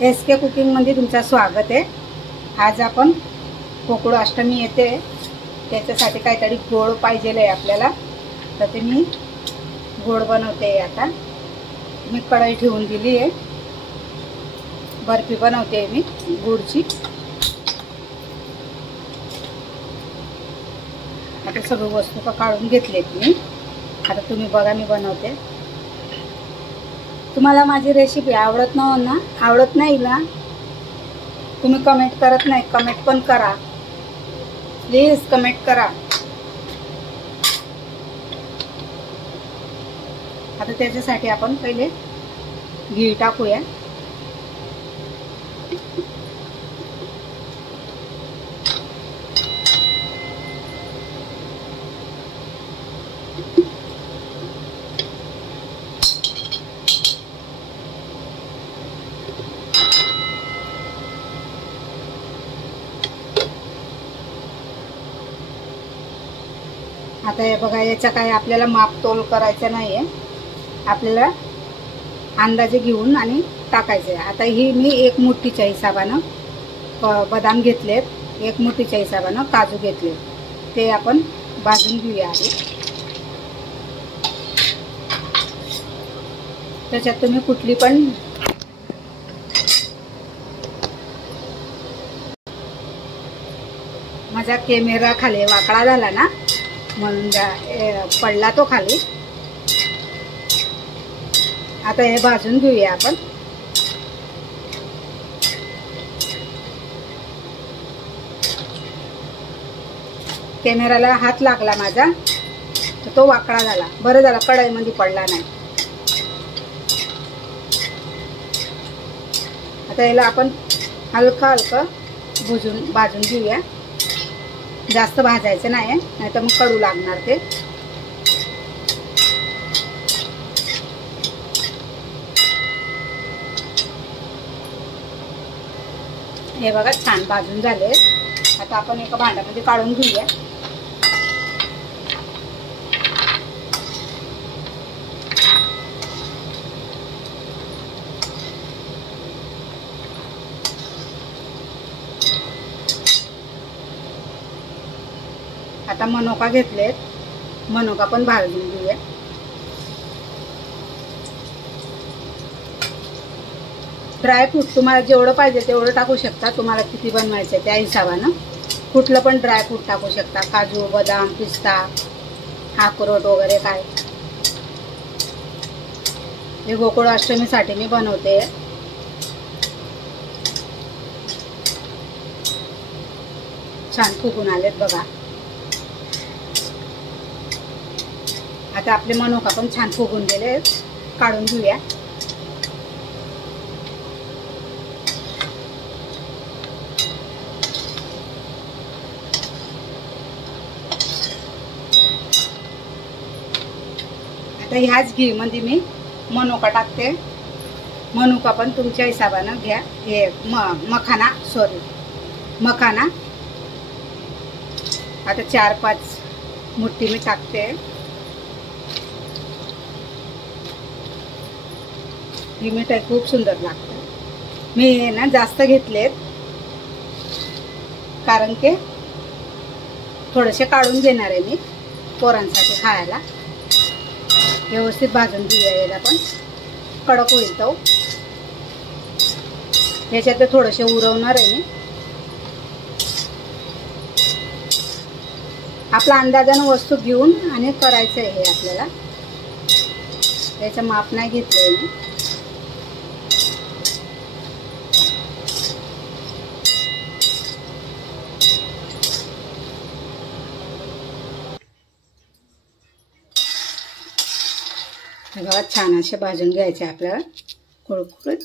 SK कुकिंगमध्ये तुमचं स्वागत आहे। आज आपण गोकुळ अष्टमी येते, त्याच्यासाठी काहीतरी गोड पाहिजे आहे आपल्याला, तर ते मी गोड बनवते। आता मी कढई ठेवून दिली आहे, बर्फी बनवते मी गुडची। आता सगळी वस्तू काढून घेतलेत मी। आता तुम्ही बघा मी बनवते। तुम्हाला माझी रेसिपी आवडत नाही ना, तुम्ही कमेंट करत नाही, कमेंट पण करा प्लीज, कमेंट करा। आता त्याच्यासाठी आपण पहिले घी टाकूया। आता हे बघा, याचा काय आपल्याला मापतोल करायचं नाही आहे, आपल्याला अंदाजे घेऊन आणि टाकायचं आहे। आता ही मी एक मुठीच्या हिसाबानं बदाम घेतलेत, एक मुठीच्या हिसाबानं काजू घेतले, ते आपण भाजून घेऊया आधी। त्याच्यात तुम्ही कुठली पण माझा कॅमेरा खाली वाकडा झाला ना, म्हणून पडला तो खाली। आता हे भाजून घेऊया आपण। कॅमेराला हात लागला माझा, तर तो वाकडा झाला। बरं झालं कढईमध्ये पडला नाही। आता याला आपण हलकं भाजून घेऊया, जास्त भाजायचं नाही, नाहीतर मग कडू लागणार ते। हे बघा छान भाजून झाले। आता आपण एका भांड्यामध्ये काढून घेऊया। आता मनोका घेतलेत, मनोका पण भाजून घेऊया। ड्रायफ्रूट तुम्हाला जेवढं पाहिजे तेवढं टाकू शकता, तुम्हाला किती बनवायचं त्या हिशोबानं कुठलं पण ड्रायफ्रूट टाकू शकता, काजू, बदाम, पिस्ता, अक्रोड वगैरे काय। हे गोकुळ अष्टमीसाठी मी बनवते। छान फुगून आलेत बघा। आता आपले मनोका पण छान फुगून गेले, काढून घेऊया। आता ह्याच घी मध्ये मी मनोका टाकते। मनोका पण तुमच्या हिशोबानं घ्या। हे मखाना आता 4-5 मुठी मी टाकते। ही मिठाई खूप सुंदर लागते। मी ना जास्त घेतलेत, कारण की थोडेसे काढून घेणार आहे मी पोरांसाठी खायला। व्यवस्थित भाजून घेऊया याला, पण कडक होईल तो। याच्यात थोडेसे उरवणार आहे मी। आपला अंदाजानं वस्तू घेऊन आणि करायचं आहे हे आपल्याला, याचं माप नाही घेतलंय मी। बघा छान असे भाजून घ्यायचे आपल्याला कुरकुरीत।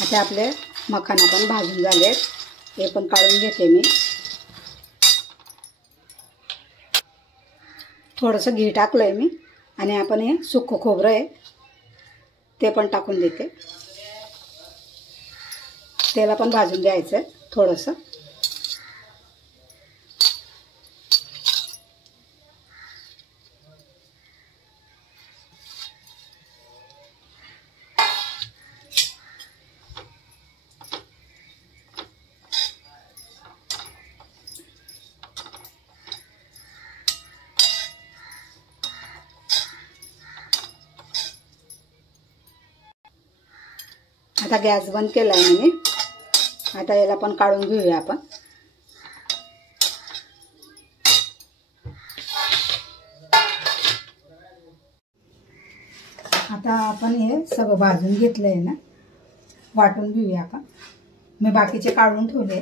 आता आपले मखाना पण भाजून झाले, हे पण काढून घेते मी। थोडंसं घी टाकलंय मी, आणि आपण हे सुकं खोबरं आहे ते पण टाकून देते। त्याला पण भाजून घ्यायचं थोडंसं। आता गॅस बंद केला आहे मी. आता याला पण काढून घेऊया आपण. आता आपण हे सगळं भाजून घेतलंय ना, वाटून घेऊया आपण. मी बाकीचे काढून ठेवले,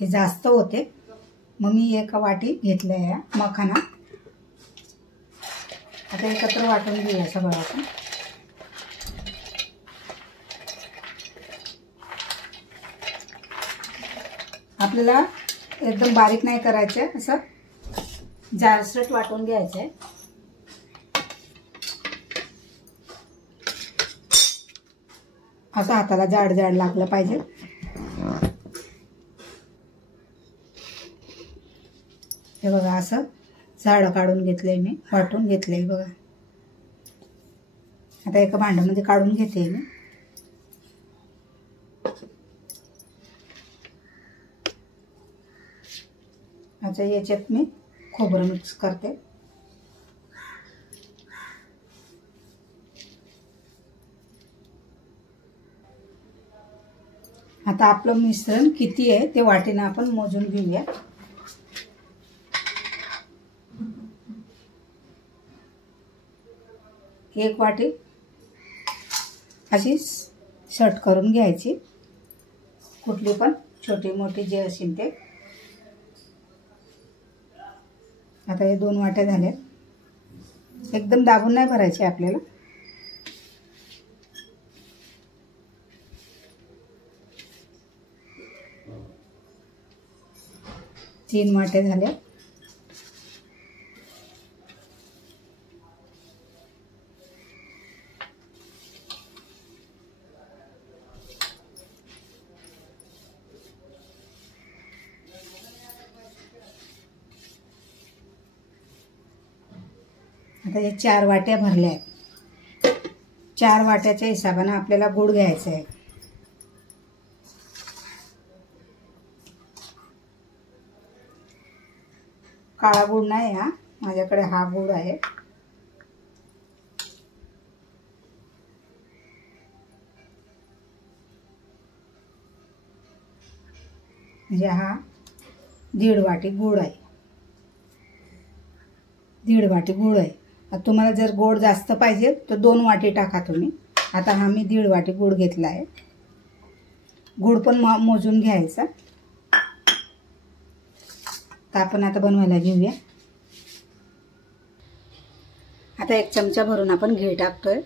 हे जास्त होते मग मी एक वाटी घेतलंय मखाना. आता एकत्र वाटून घेऊया सगळं आपण. आपल्याला एकदम बारीक नाही करायचं, असं जाडसर वाटून घ्यायचं आहे. असं हाताला जाड जाड लागलं पाहिजे. हे बघा असं झाड काढून घेतलंय मी, वाटून घेतलंय बघा. आता एका भांड्यामध्ये काढून घेते मी. आता याच्यात मी खोबरं मिक्स करते. आता आपलं मिश्रण किती आहे ते वाटीनं आपण मोजून घेऊया. एक वाटी अशी शर्ट करून घ्यायची, कुठली पण छोटी मोठी जे असेल ते. आता हे 2 वाट्या झाल्या. एकदम दाबून नाही भरायचे आपल्याला. तीन वाट्या झाल्या. आता हे 4 वाट्या भरल्या आहेत. 4 वाट्याच्या हिशोबाने आपल्याला गूळ घ्यायचा आहे. काळा गूळ नाही हा, माझ्याकडे हा गूळ आहे. म्हणजे हा 1.5 वाटी गूळ आहे. 1.5 वाटी गूळ आहे. आता तुम्हाला जर गोड जास्त पाहिजे तर 2 वाटी टाका तुम्ही. आता हा मी 1.5 वाटी गूळ घेतला आहे. गूळ पण मोजून घ्यायचा. तर आपण आता बनवायला घेऊया. आता 1 चमचा भरून आपण घी टाकतोय.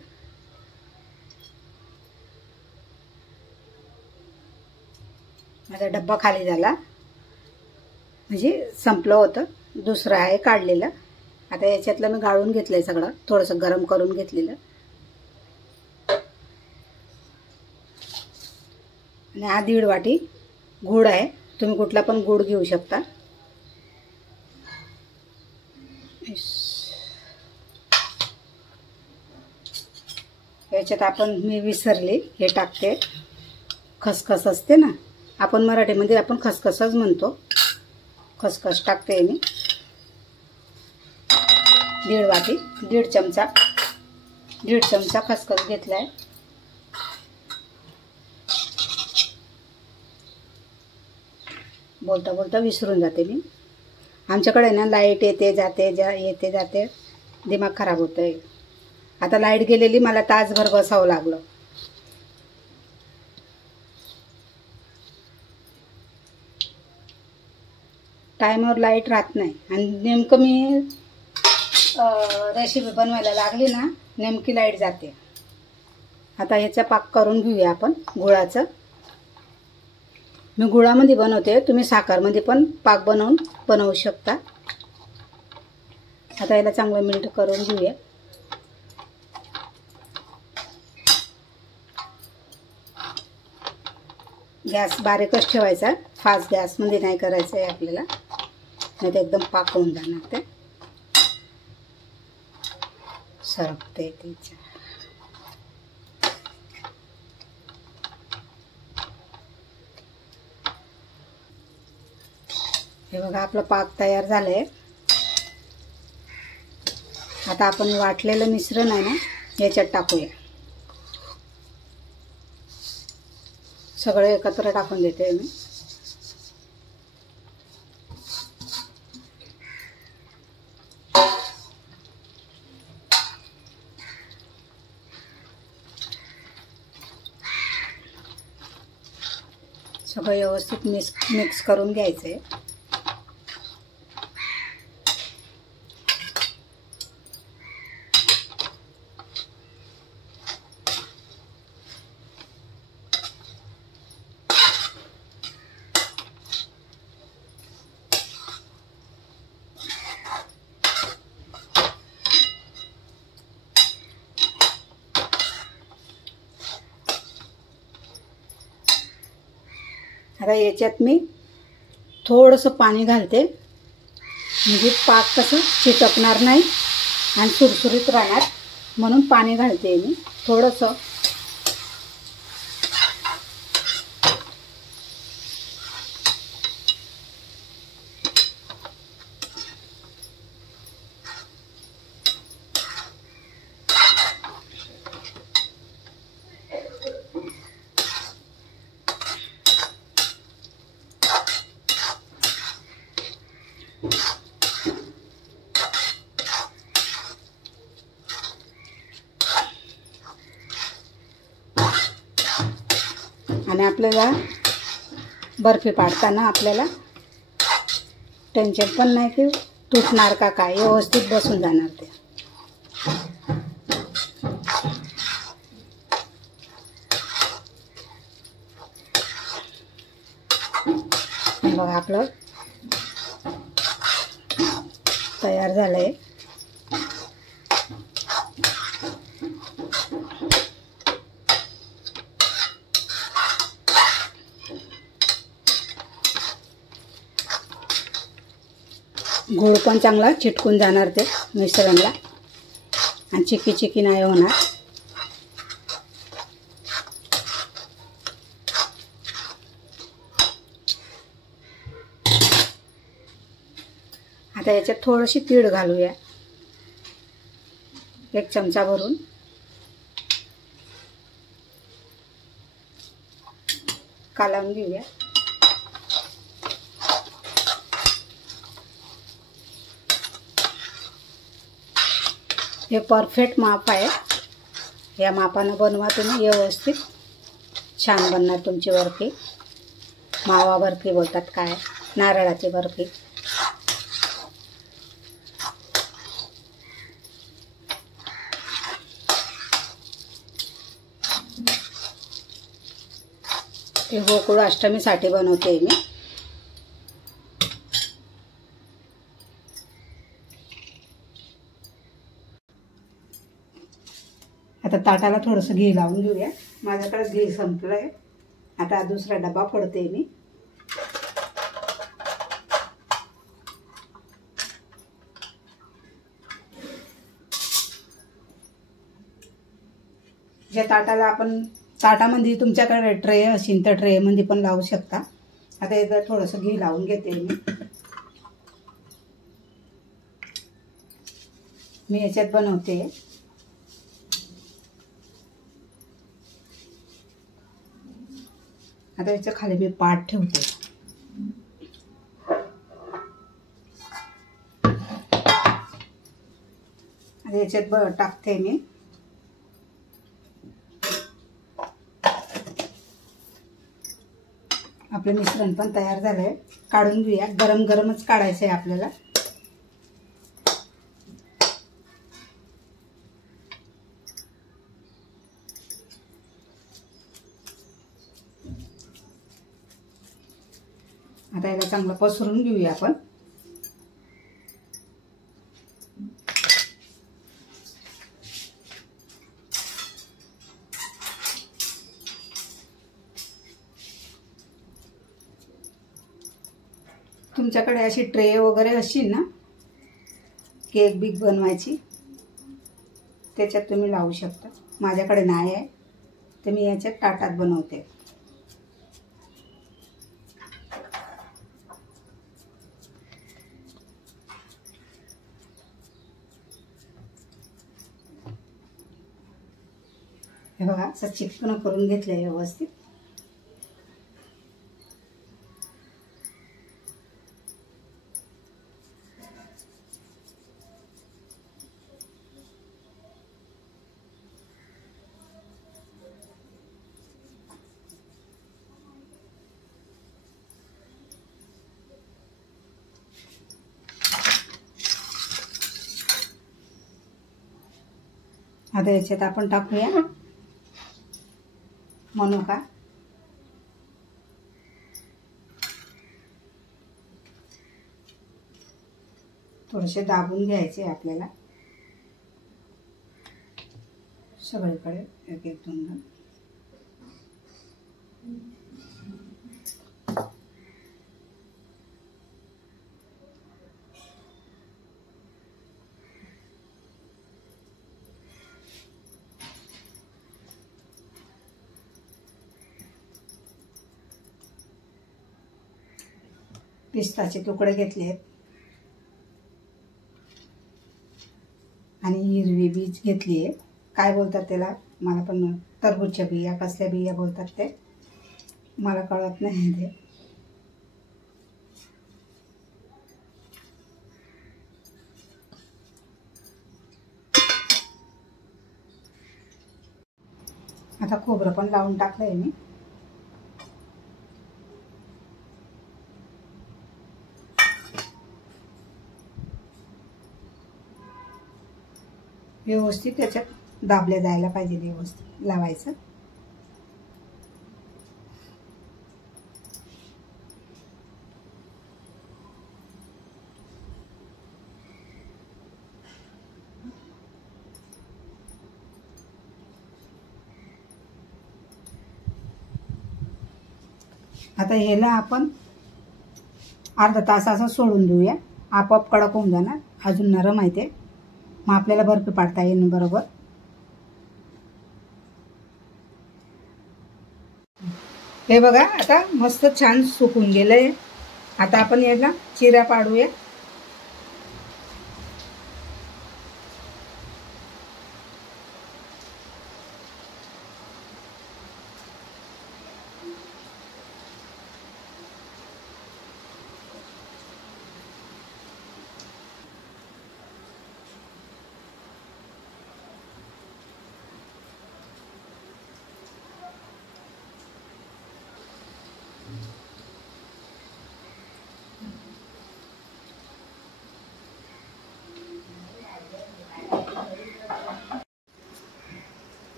माझा डब्बा खाली झाला, म्हणजे संपलं होतं. दुसरं आहे काढलेलं. आता याच्यातलं मी गाळून घेतलंय सगळं, थोडंसं गरम करून घेतलेलं. आणि हा 1.5 वाटी गूळ आहे. तुम्ही कुठला पण गूळ घेऊ शकता. याच्यात आपण मी विसरले हे टाकते, खसखस असते ना, आपण मराठीमध्ये आपण खसखसच म्हणतो. खसखस टाकते मी 1.5 वाटी. 1.5 चमचा खसखस घेतलाय. बोलता बोलता विसरून जाते मी. आमच्याकडे ना लाईट येते जाते, येते जाते, दिमाग खराब होतोय. आता लाईट गेलेली, मला तासभर बसावं लागलं. टायमावर लाईट राहत नाही. आणि नेमकं मी रेसिपी बनवायला लागली ना, नेमकी लाईट जाते. आता ह्याचा पाक करून घेऊया आपण गुळाचं. मी गुळामध्ये बनवते, तुम्ही साखरमध्ये पण पाक बनवू शकता. आता याला चांगलं मिल्ट करून घेऊया. गॅस बारीकच ठेवायचा, फास्ट गॅसमध्ये नाही करायचं आहे आपल्याला, नाही तर एकदम पाक होऊन जाणार. ते सरकते त्याच्या. हे बघा आपलं पाक तयार झालंय. आता आपण वाटलेलं मिश्रण आहे ना याच्यात टाकूया. सगळे एकत्र टाकून देते मी. सगळं व्यवस्थित मिक्स करून घ्यायचं आहे. आता याच्यात मी थोडंसं पाणी घालते, म्हणजे पाक कसं चिटकणार नाही आणि सुरसुरीत राहणार, म्हणून पाणी घालते मी थोडंसं. आणि आपल्याला बर्फी पाडताना आपल्याला टेन्शन पण नाही की तुटणार का काय, व्यवस्थित बसून जाणार ते. बघा आपलं तयार झालंय. गोड पण चांगला चिटकून जाणार ते मिश्रणला आणि चिकी चिकी नाही होणार. आता याच्यात थोडीशी तीळ घालूया, 1 चमचा भरून. कालवून घेऊया. हे परफेक्ट माप आहे. या मापानं बनवा तुम्ही, व्यवस्थित छान बनणार तुमची बर्फी. मावा बर्फी बोलतात काय, नारळाची बर्फी. हे गोकुळ अष्टमीसाठी बनवते मी. आता ताटाला थोडंसं घी लावून घेऊया. माझ्याकडे घी संपलंय. आता दुसरा डबा फोडते मी. ज्या ताटाला आपण, ताटामध्ये तुमच्याकडे ट्रे असेल तर ट्रे मध्ये पण लावू शकता. आता इथं थोडंसं घी लावून घेते मी याच्यात बनवते. आता याच्या खाली मी पाट ठेवते. आता याच्यात टाकते मी. आपलं मिश्रण पण तयार झालंय. काढून घेऊया. गरम गरमच काढायचं आहे आपल्याला. आता याला चांगलं पसरून घेऊया आपण. तुमच्याकडे अशी ट्रे वगैरे असतील ना, केक बिक बनवायची, त्याच्यात तुम्ही लावू शकता. माझ्याकडे नाही आहे तर मी याच्यात ताटात बनवते. हे बघा, असं चिकन करून घेतलंय व्यवस्थित. आता याच्यात आपण टाकूया मनुका. थोडेसे दाबून घ्यायचे आपल्याला सगळीकडे एक एक दोन दोन. पिस्ताचे तुकडे घेतलेत आणि हिरवी बीज घेतली आहे. काय बोलतात त्याला मला पण, टरबूजच्या बिया कसल्या बिया बोलतात ते मला कळत नाही ते. आता खोबरं पण लावून टाकलंय मी. व्यवस्थित त्याच्यात दाबल्या जायला पाहिजे, व्यवस्थित लावायचं. आता ह्याला आपण अर्धा तास असं सोडून देऊया, आपोआप कडक होऊन जाणार. अजून नरम आहे ते, मग आपल्याला बर्फी पाडता येईल बरोबर. हे बघा आता मस्त छान सुकून गेलंय. आता आपण याला चिरा पाडूया.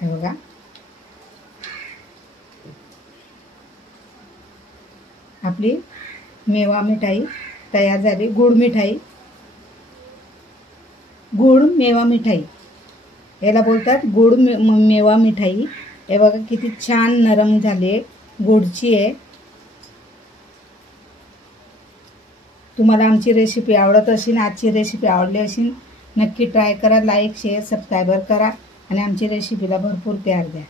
हे बघा आपली मेवा मिठाई तयार झाली. गुळ मिठाई, गुळ मेवा मिठाई याला बोलतात, गुळ मेवा मिठाई. हे बघा किती छान नरम झाले, गुळची आहे. तुम्हाला आमची रेसिपी आवडत असेल, आजची रेसिपी आवडली असेल, नक्की ट्राय करा. लाईक शेअर सबस्क्राईबर करा आणि आमची रेसिपीला भरपूर प्यार द्या.